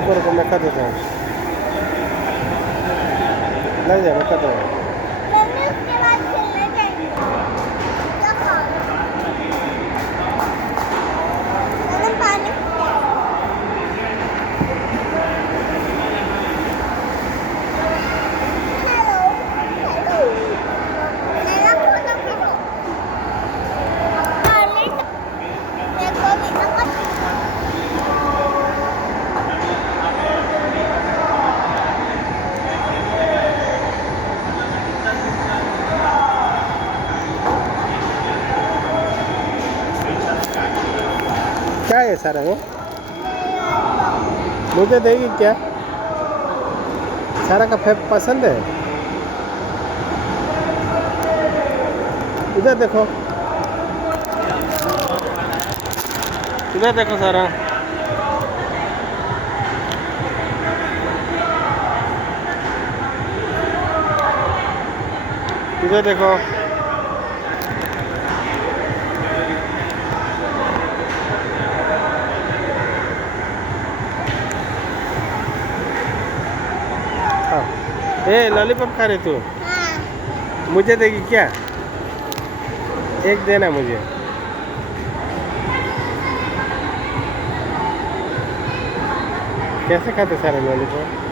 ऊपर को मैं कर देता हूँ, लग जाए मैं कर दूँगा। मम्मी उसके बाद खेलने जाएंगे। मैंने पानी हेलो हेलो मेरा फोटो खींचो। पानी देखो भी क्या है सारा वो? मुझे देगी क्या? सारा का फेव पसंद है? इधर देखो, इधर देखो सारा। इधर देखो। हाँ, ए लॉलीपॉप खा रहे तू? हाँ मुझे देगी क्या? एक देना मुझे। कैसे खाते सारे लॉलीपॉप?